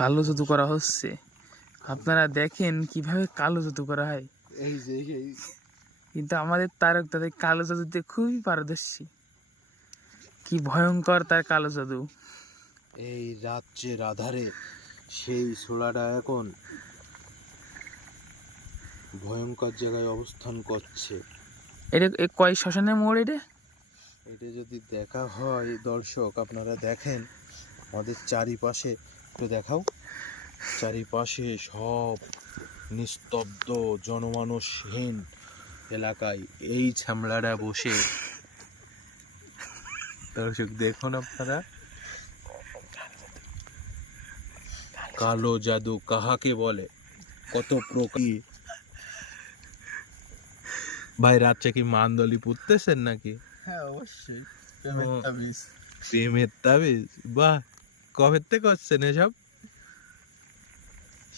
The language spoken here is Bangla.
কালো জাদু করা হচ্ছে। আপনারা দেখেন কিভাবে কালো জাদু করা হয়। এই যে কিন্তু আমাদের তারক তাদের কালো জাদুতে খুবই পারদর্শী। কি ভয়ঙ্কর তার কালো জাদু! এই রাজ্যের আধারে সেই ছোড়াটা এখন ভয়ঙ্কর জায়গায় অবস্থান করছে। এটা কয় শ্মশানের মোড় এটা? এটা যদি দেখা হয় দর্শক, আপনারা দেখেন আমাদের চারিপাশে, একটু দেখাও, চারিপাশে সব নিস্তব্ধ জনমানুষহীন এলাকায় এই ছামড়াটা বসে। দর্শক দেখুন আপনারা, কালো জাদু কাহাকে বলে, কত প্রকার। ভাই রাত্রে কি মানদলি পুঁততেছেন নাকি? হ্যাঁ অবশ্যই, প্রেমের তাবিজ। প্রেমের তাবিজ? বাহ, কবে থেকে করছেন এসব?